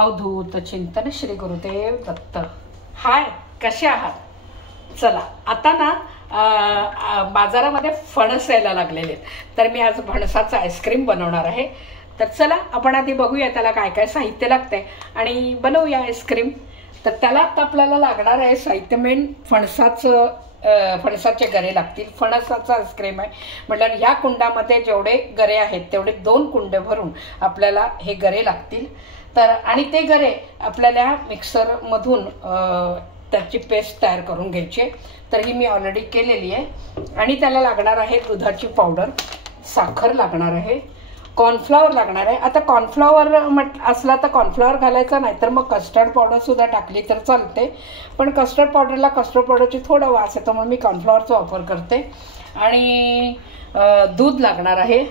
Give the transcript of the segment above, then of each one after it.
अवधूत चिंतन श्री गुरुदेव दत्त. हाय, कसे आहात? चला आता ना बाजारामध्ये फणस यायला लागलेले आहेत, तर मी आज फणसाचं आईस्क्रीम बनवणार आहे. तर चला आपण आधी बघूया त्याला काय काय साहित्य लागतंय आणि बनवूया आईस्क्रीम. तर त्याला आता आपल्याला लागणार आहे साहित्य मेन फणसाचे गरे लागतील. फणसाचा आईस्क्रीम आहे म्हटलं या कुंडामध्ये जेवढे गरे आहेत तेवढे 2 कुंडे भरून आपल्याला हे गरे लागतील. तर आणि ते गरे आपल्याला मिक्सरमधून त्याची पेस्ट तयार करून घ्यायची. तर ही मी ऑलरेडी केलेली आहे. आणि त्याला लागणार आहे दुधाची पावडर, साखर लागणार आहे, कॉर्नफ्लॉवर लागणार आहे. आता कॉर्नफ्लॉवर असला तर कॉर्नफ्लॉवर घालायचा, नाही तर मग कस्टर्ड पावडर सुद्धा टाकली तर चालते. पण कस्टर्ड पावडरची थोडा वास येतो म्हणून मी कॉर्नफ्लॉवरचा वापर करते. आणि दूध लागणार आहे,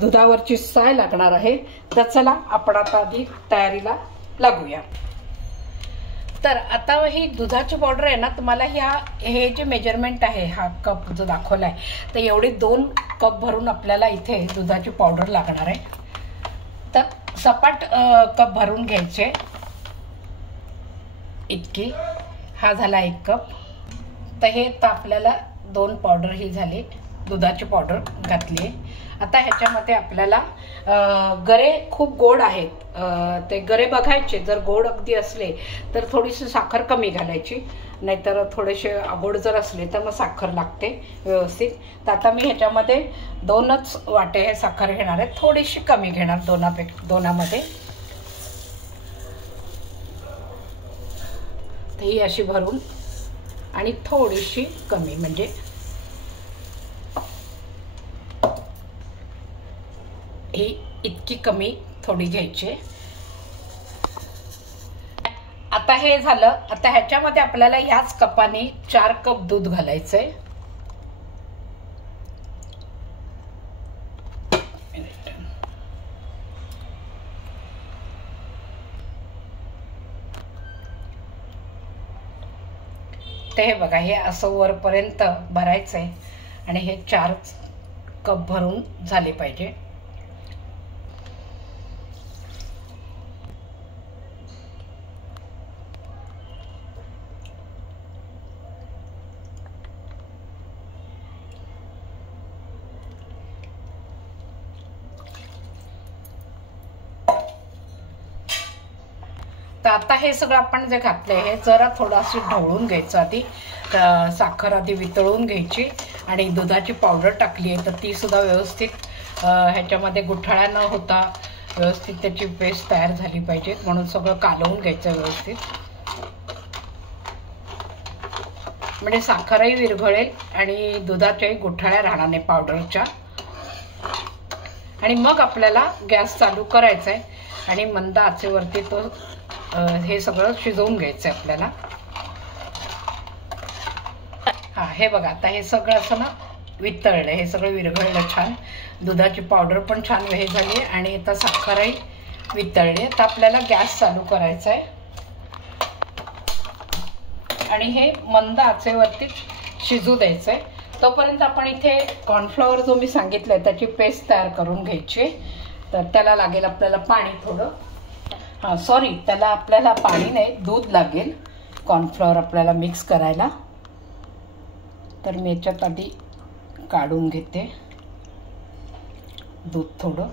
दुधावरची साय लागणार आहे. तर चला आपण आता आधी तयारीला लागूया. तर आता ही दुधाची पावडर आहे ना, तुम्हाला हे जे मेजरमेंट आहे, हा कप जो दाखवला आहे, तर एवढी 2 कप भरून आपल्याला इथे दुधाची पावडर लागणार आहे. तर सपाट कप भरून घ्यायचे इतकी. हा झाला 1 कप. तर हे तर आपल्याला 2 पावडर ही झाली, दुधाची पावडर घातली आहे. आता ह्याच्यामध्ये आपल्याला गरे खूप गोड आहेत, ते गरे बघायचे. जर गोड अगदी असले तर थोडीशी साखर कमी घालायची, नाहीतर थोडेसे गोड जर असले तर मग साखर लागते व्यवस्थित. तर आता मी ह्याच्यामध्ये 2च वाटे हे साखर घेणार आहे, थोडीशी कमी घेणार दोनामध्ये. तर ही अशी भरून आणि थोडीशी कमी, म्हणजे ही इतकी कमी थोडी घ्यायची. आता हे झालं. आता ह्याच्यामध्ये आपल्याला याच कपाने 4 कप दूध घालायचंय. ते हे बघा, हे असं वरपर्यंत भरायचंय आणि हे 4 कप भरून झाले पाहिजे. तर आता हे सगळं आपण जे घातलंय हे जरा थोडंसं ढवळून घ्यायचं आधी. साखर आधी वितळून घ्यायची आणि दुधाची पावडर टाकली आहे तर ती सुद्धा व्यवस्थित ह्याच्यामध्ये गुठळ्या न होता व्यवस्थित त्याची पेस्ट तयार झाली पाहिजे, म्हणून सगळं कालवून घ्यायचं व्यवस्थित. म्हणजे साखरही विरघळेल आणि दुधाच्याही गुठळ्या राहणार नाही पावडरच्या. आणि मग आपल्याला गॅस चालू करायचा आहे आणि मंद आचेवरती तो हे सगळं शिजवून घ्यायचं आहे आपल्याला. हा, हे बघा, आता हे सगळं असं ना वितळलं, हे सगळं विरघळलं छान. दुधाची पावडर पण छान हे झाली आणि आता साखरही वितळली. तर आपल्याला गॅस चालू करायचा आहे आणि हे मंद आचेवरती शिजू द्यायचं आहे. तोपर्यंत आपण इथे कॉर्नफ्लॉवर जो मी सांगितलंय त्याची पेस्ट तयार करून घ्यायची. तर त्याला लागेल आपल्याला पाणी थोडं. त्याला आपल्याला पाणी नाही, दूध लागेल कॉर्नफ्लॉवर आपल्याला मिक्स करायला. तर मी याच्यात आधी काढून घेते दूध थोडं.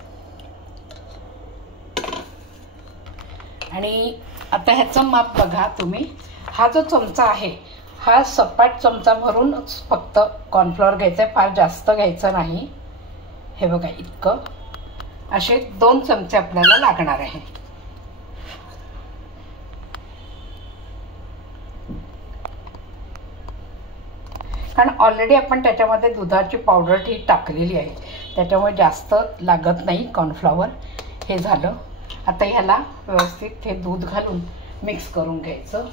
आणि आता ह्याचं माप बघा तुम्ही. हा जो चमचा आहे हा सपाट चमचा भरून फक्त कॉर्नफ्लॉवर घ्यायचा आहे, फार जास्त घ्यायचं नाही. हे बघा इतकं, असे 2 चमचे आपल्याला लागणार आहे. कारण ऑलरेडी आपण त्याच्यामध्ये दुधाची पावडर ही टाकलेली आहे, त्याच्यामुळे जास्त लागत नाही कॉर्नफ्लॉवर. हे झालं. आता ह्याला व्यवस्थित हे दूध घालून मिक्स करून घ्यायचं.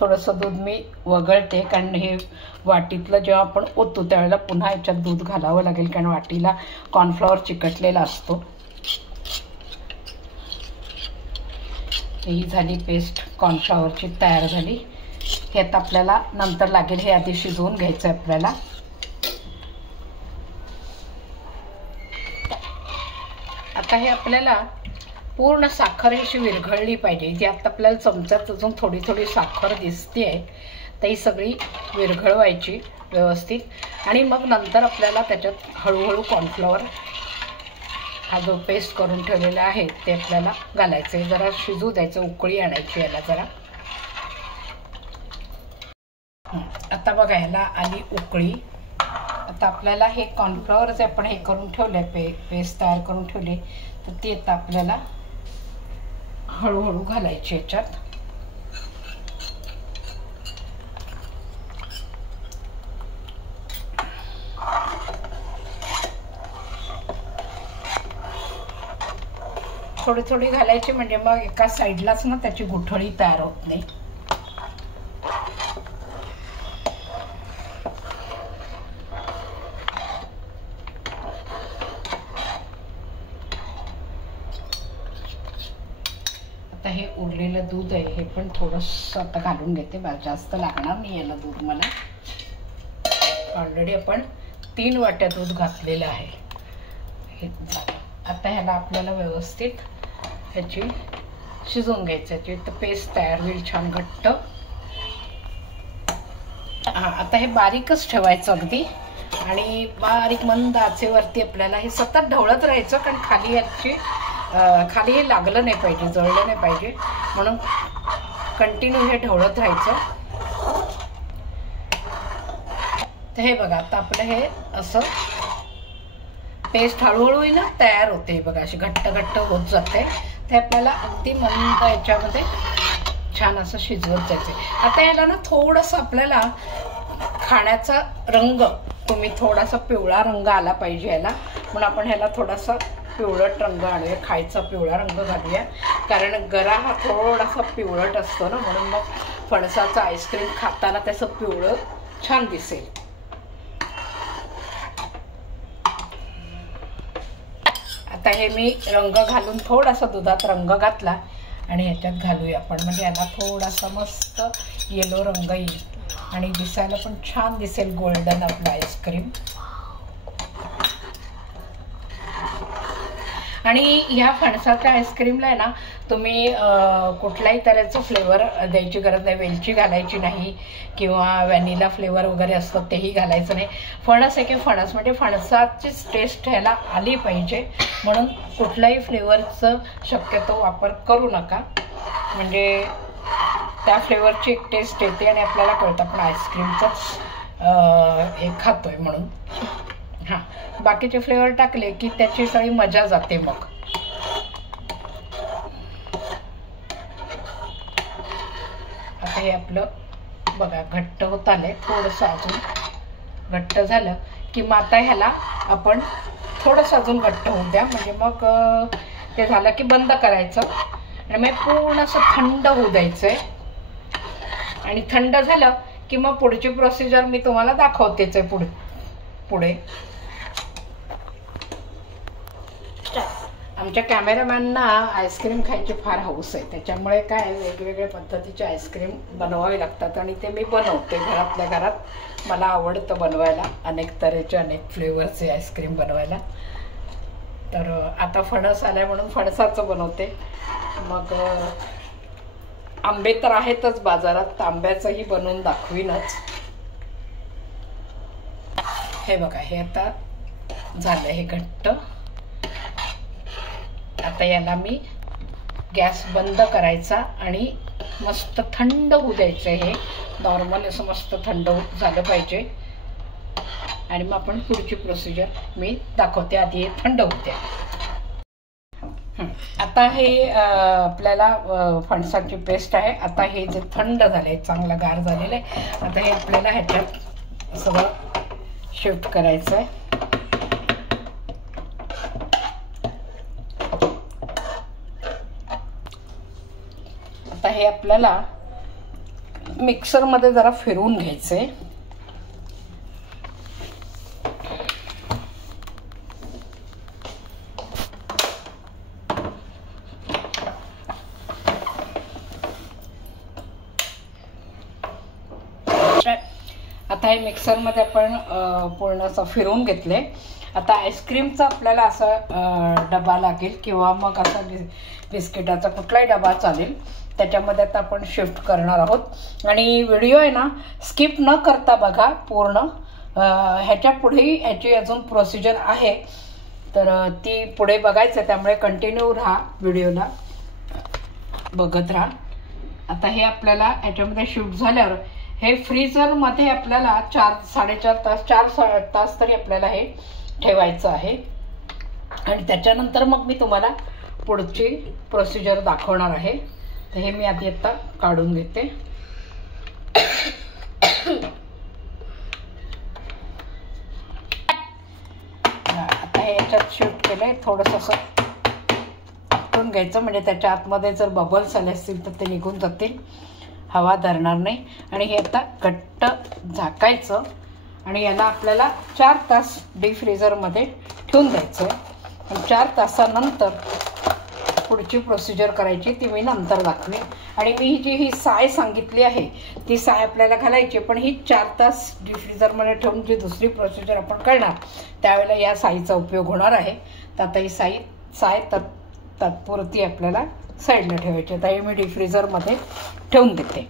थोडंसं दूध मी वगळते, कारण हे वाटीतलं जेव्हा आपण ओतू त्यावेळेला पुन्हा याच्यात दूध घालावं लागेल, कारण वाटीला कॉर्नफ्लॉवर चिकटलेला असतो. ही झाली पेस्ट कॉर्नफ्लॉवरची तयार झाली. हे आता आपल्याला नंतर लागेल, हे आधी शिजवून घ्यायचं आहे आपल्याला. आता हे आपल्याला पूर्ण साखर अशी विरघळली पाहिजे. जी आता आपल्याला चमच्यात अजून थोडी थोडी साखर दिसते आहे, तर ही सगळी विरघळवायची व्यवस्थित. आणि मग नंतर आपल्याला त्याच्यात हळूहळू कॉर्नफ्लॉवर हा जो पेस्ट करून ठेवलेला आहे ते आपल्याला घालायचं आहे. जरा शिजू द्यायचं, उकळी आणायची याला जरा. आता बघा ह्याला आली उकळी. आता आपल्याला हे कॉर्नफ्लॉवर जे आपण हे करून ठेवले, पेस्ट तयार करून ठेवले, तर ते आता आपल्याला हळूहळू घालायचे याच्यात. थोडी थोडी घालायची, म्हणजे मग एका साईडलाच ना त्याची गुठळी तयार होत नाही. आता हे उरलेलं दूध आहे हे पण थोडंसं आता घालून घेते. जास्त लागणार नाही याला दूध मला. ऑलरेडी आपण 3 वाट्या दूध घातलेलं आहे. हे आता ह्याला आपल्याला व्यवस्थित ह्याची शिजवून घ्यायचं. याची तर पेस्ट तयार होईल छान घट्ट. आता हे बारीकच ठेवायचं अगदी, आणि बारीक मंद आचेवरती आपल्याला हे सतत ढवळत राहायचं. कारण खाली हे लागलं नाही पाहिजे, जळलं नाही पाहिजे, म्हणून कंटिन्यू हे ढवळत राहायचं. तर हे बघा आता आपलं हे असं पेस्ट हळूहळू ना तयार होते बघा, अशी घट्ट घट्ट होत जाते. ते आपल्याला अगदी मंद याच्यामध्ये छान असं शिजवत जायचं. आता याला ना थोडंसं आपल्याला खाण्याचा रंग, तुम्ही थोडासा पिवळा रंग आला पाहिजे याला, म्हणून आपण ह्याला थोडासा पिवळट रंग आणूया, खायचा पिवळा रंग घालूया. कारण गरा हा थोडासा पिवळट असतो ना, म्हणून मग फणसाचं आईस्क्रीम खाताना त्याचं पिवळं छान दिसेल. आता हे मी रंग घालून थोडासा दुधात रंग घातला आणि ह्याच्यात घालूया आपण, म्हणजे याला थोडासा मस्त येलो रंग येईल आणि दिसायला पण छान दिसेल गोल्डन आपलं आईस्क्रीम. आणि ह्या फणसाच्या आईस्क्रीमला आहे ना तुम्ही कुठल्याही तऱ्हेचं फ्लेवर द्यायची गरज नाही. वेलची घालायची नाही किंवा व्हॅनिला फ्लेवर वगैरे असतं तेही घालायचं नाही. फणस आहे की फणस, म्हणजे फणसाचीच टेस्ट ह्याला आली पाहिजे, म्हणून कुठल्याही फ्लेवरचं शक्यतो वापर करू नका. म्हणजे त्या फ्लेवरची एक टेस्ट येते आणि आपल्याला कळतं आपण आईस्क्रीमचंच हे खातोय म्हणून. हां, बाकीचे फ्लेवर टाकले की त्याची सगळी मजा जाते मग. आता हे आपलं बघा घट्ट होत आलंय, थोडंसं अजून घट्ट झालं की मग आता ह्याला आपण थोडंसं अजून घट्ट होऊ द्या. म्हणजे मग ते झालं की बंद करायचं आणि मग पूर्ण असं थंड होऊ द्यायचंय. आणि थंड झालं की मग पुढची प्रोसिजर मी तुम्हाला दाखवतेच आहे पुढे. आमच्या कॅमेरामॅनना आईस्क्रीम खायची फार हौस आहे, त्याच्यामुळे काय वेगवेगळ्या पद्धतीचे आईस्क्रीम बनवावे लागतात आणि ते मी बनवते घरातल्या घरात. मला आवडतं बनवायला अनेक तऱ्हेचे अनेक फ्लेवरचे आईस्क्रीम बनवायला. तर आता फणस आलाय म्हणून फणसाचं बनवते. मग आंबे तर आहेतच बाजारात, तर आंब्याचंही बनवून दाखवीनच. हे बघा हे आता झालं हे घट्ट. आता याला मी गॅस बंद करायचा आणि मस्त थंड होऊ द्यायचं. हे नॉर्मल असं मस्त थंड झालं पाहिजे आणि मग आपण पुढची प्रोसिजर मी दाखवते. आधी हे थंड होऊ द्या. आता हे आपल्याला फणसाची पेस्ट आहे. आता हे जे थंड झाले, चांगलं गार झालेलं आहे, आता हे आपल्याला ह्याच्यात सगळं शिफ्ट करायचं आहे. आता हे आपल्याला मिक्सरमध्ये जरा फिरवून घ्यायचंय. आता हे मिक्सरमध्ये आपण पूर्ण असं फिरवून घेतले. आता आईस्क्रीमचा आपल्याला असा डबा लागेल किंवा मग असा बिस्किटाचा कुठलाही डबा चालेल, त्याच्यामध्ये आता आपण शिफ्ट करणार आहोत. आणि व्हिडिओ आहे ना स्किप न करता बघा पूर्ण. ह्याच्या पुढेही ह्याची अजून प्रोसिजर आहे, तर ती पुढे बघायचं, त्यामुळे कंटिन्यू राहा, व्हिडिओला बघत राहा. आता हे आपल्याला ह्याच्यामध्ये शिफ्ट झाल्यावर हे फ्रीजरमध्ये आपल्याला 4-4.5 तास 4 तास तरी आपल्याला हे ठेवायचं आहे. आणि त्याच्यानंतर मग मी तुम्हाला पुढची प्रोसिजर दाखवणार आहे. तर हे मी आधी आता काढून घेते. आता हे याच्यात शिफ्ट केलंय, थोडंसं असं टाकून घ्यायचं, म्हणजे त्याच्या आतमध्ये जर बबल्स आले असतील तर ते निघून जातील, हवा धरणार नाही. आणि हे आता घट्ट झाकायचं आणि याला आपल्याला 4 तास डीप फ्रीजरमध्ये ठेवून द्यायचं आहे. आणि 4 तासानंतर पुढची प्रोसिजर करायची, ती मी नंतर दाखवेन. आणि मी ही साय सांगितली आहे ती साय आपल्याला घालायची, पण ही 4 तास डीप फ्रीजरमध्ये ठेवून जी दुसरी प्रोसिजर आपण करणार त्यावेळेला या साईचा उपयोग होणार आहे. तर आता ही साय तात्पुरती आपल्याला साईडला ठेवायची. आता हे मी डीप फ्रीजरमध्ये ठेवून देते.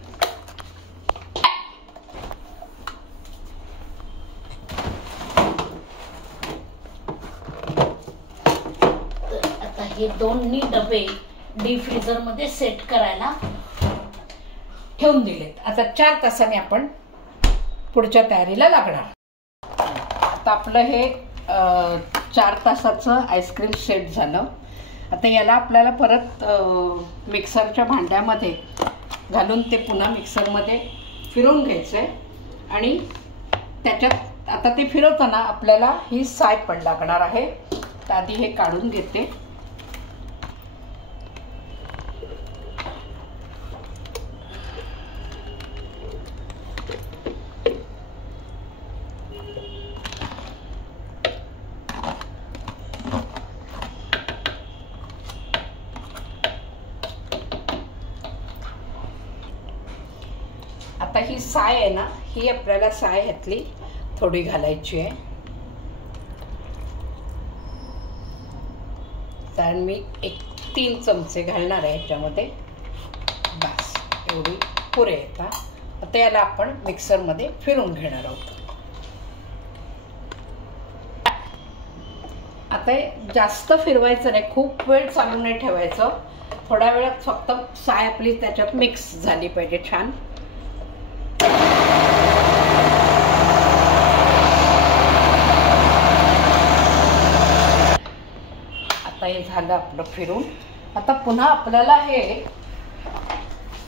आता हे दोन्ही डबे डीप फ्रीजरमध्ये सेट करायला ठेवून दिलेत. आता 4 तासांनी आपण पुढच्या तयारीला लागणार. आता आपलं हे 4 तासाचं आईस्क्रीम सेट झालं. आता याला आपल्याला परत मिक्सरच्या भांड्यामध्ये घालून ते पुन्हा मिक्सरमध्ये फिरवून घ्यायचं आहे. आणि त्याच्यात आता ते फिरवताना आपल्याला ही साय पण लागणार आहे. तर आधी हे काढून घेते. आता ही साय आहे ना, ही आपल्याला साय ह्यातली थोडी घालायची आहे. तर मी 3 चमचे घालणार आहे ह्याच्यामध्ये, बस एवढी पुरे येतात. आता याला आपण मिक्सरमध्ये फिरवून घेणार आहोत. आता जास्त फिरवायचं नाही, खूप वेळ चालू नाही ठेवायचं. थोड्या वेळात फक्त साय आपली त्याच्यात मिक्स झाली पाहिजे छान. आता हे झालं आपलं फिरून. आता पुन्हा आपल्याला हे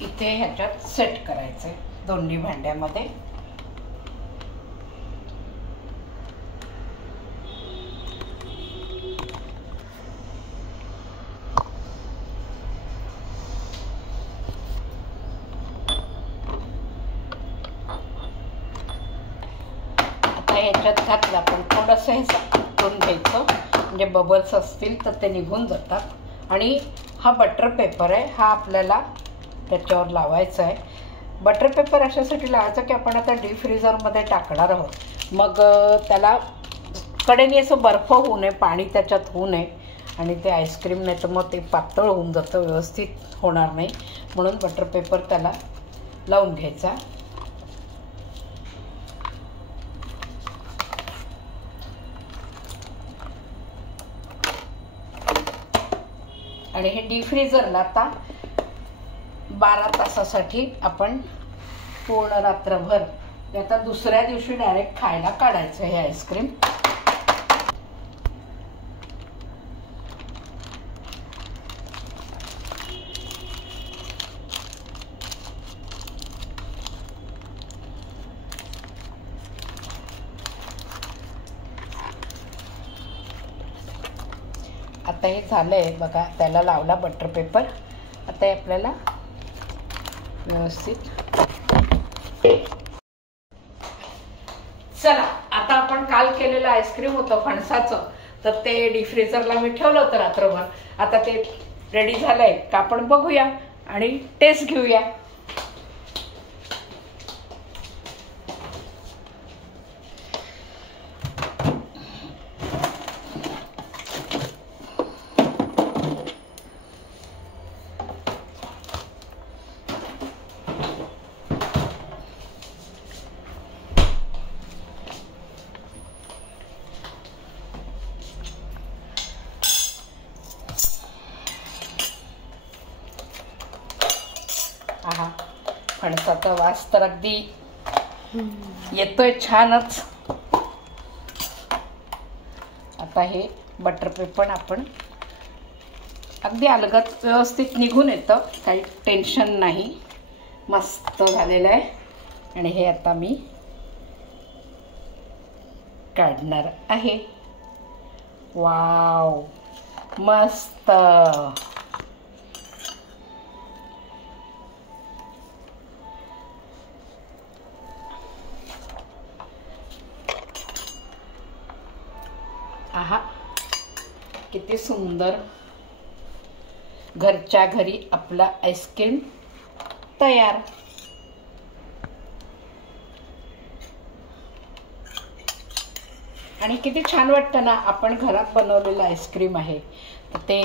इथे ह्याच्यात सेट करायचंय दोन्ही भांड्यामध्ये. आता ह्याच्यात घातलं आपण थोडंसं हे करून घ्यायचं, म्हणजे बबल्स असतील तर ते निघून जातात. आणि हा बटर पेपर आहे, हा आपल्याला त्याच्यावर लावायचा आहे. बटर पेपर अशासाठी लावायचा की आपण आता डीप फ्रीजरमध्ये टाकणार आहोत, मग त्याला कडेने असं बर्फ होऊ नये, पाणी त्याच्यात होऊ नये, आणि ते आईस्क्रीम नाही तर मग ते पातळ होऊन जातं, व्यवस्थित होणार नाही. म्हणून बटर पेपर त्याला लावून घ्यायचा. आणि हे डीप फ्रीजरला आता 12 तासासाठी आपण पूर्ण रात्रभर, आता दुसऱ्या दिवशी डायरेक्ट खायला काढायचं हे आईस्क्रीम. आता हे झालंय बघा, त्याला लावला बटर पेपर. आता हे आपल्याला व्यवस्थित, चला आता आपण काल केलेलं आईस्क्रीम होतं फणसाचं, तर ते डीप फ्रीजरला मी ठेवलं होतं रात्रभर. आता ते रेडी झालंय का आपण बघूया आणि टेस्ट घेऊया. फणसाचा वास तर अगदी येतोय छानच. आता हे बटर पेपर आपण अगदी अलगद व्यवस्थित निघून येतं, काही टेन्शन नाही. मस्त झालेलं आहे. आणि हे आता मी काढणार आहे. वाव, मस्त. आहा, किती सुंदर. घरच्या घरी आपला आईस्क्रीम तयार. आणि किती छान वाटतं ना, आपण घरात बनवलेलं आईस्क्रीम आहे तर ते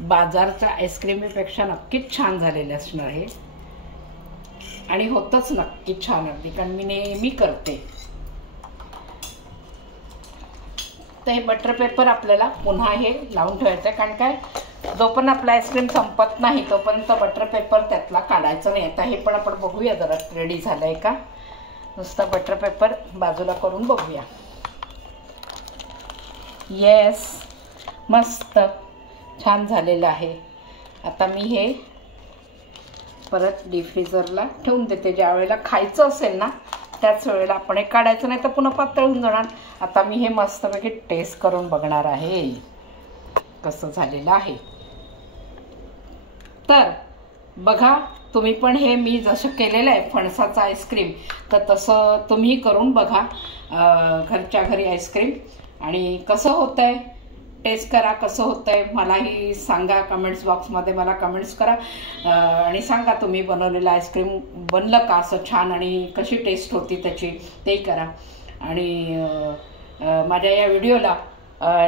बाजारच्या आईस्क्रीमपेक्षा नक्कीच छान झालेलं असणार आहे. आणि होतच नक्की छान अगदी, कारण मी नेहमी करते. तर हे बटर पेपर आपल्याला पुन्हा हे लावून ठेवायचं आहे, कारण काय जोपर्यंत आपला आईस्क्रीम संपत नाही तोपर्यंत बटर पेपर त्यातला काढायचं नाही. आता हे पण आपण बघूया जरा रेडी झालंय का. नुसता बटर पेपर बाजूला करून बघूया. येस, मस्त छान झालेलं आहे. आता मी हे परत डिफ्रीजरला ठेवून देते. ज्या वेळेला खायचं असेल ना त्याच वेळेला आपण हे काढायचं, नाही तर पुन्हा पातळ होऊन जाणार. आता मी हे मस्तपैकी टेस्ट करून बघणार आहे कसं झालेलं आहे. तर बघा तुम्ही पण हे मी जसं केलेलं आहे फणसाचं आईस्क्रीम, तर तसं तुम्ही करून बघा घरच्या घरी आईस्क्रीम. आणि कसं होतंय टेस्ट करा, कसं होतंय मलाही सांगा. कमेंट्स बॉक्समध्ये मला कमेंट्स करा आणि सांगा तुम्ही बनवलेलं आईस्क्रीम बनलं का असं छान, आणि कशी टेस्ट होती त्याची तेही करा. आणि माझ्या या व्हिडिओला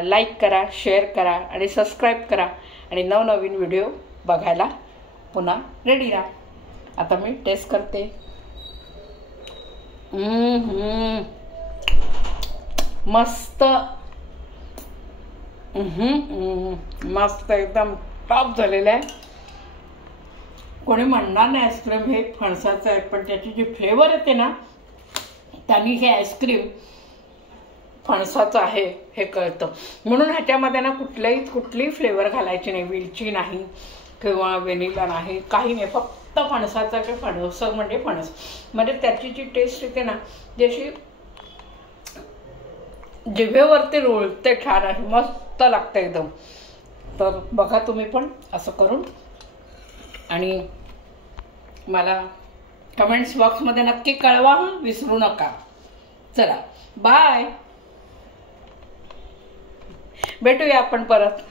लाईक करा, शेअर करा आणि सबस्क्राईब करा. आणि नवनवीन व्हिडिओ बघायला पुन्हा रेडी राहा. आता मी टेस्ट करते. मस्त, मस्त एकदम टॉप झालेलं आहे. कोणी म्हणणार नाही आईस्क्रीम हे फणसाचं आहे, पण त्याची जी फ्लेवर येते ना त्यांनी हे आईस्क्रीम फणसाचं आहे हे कळतं. म्हणून ह्याच्यामध्ये ना कुठलीही फ्लेवर घालायची नाही. वेलची नाही किंवा व्हॅनिला नाही, काही नाही. फक्त फणसाचं की फणस म्हणजे फणस, म्हणजे त्याची जी टेस्ट येते ना जशी जिभेवरती रोळते छान आहे, मस्त लागतं एकदम. तर बघा तुम्ही पण असं करून आणि मला कमेंट्स बॉक्समध्ये नक्की कळवा, विसरू नका. चला बाय, भेटूया आपण परत.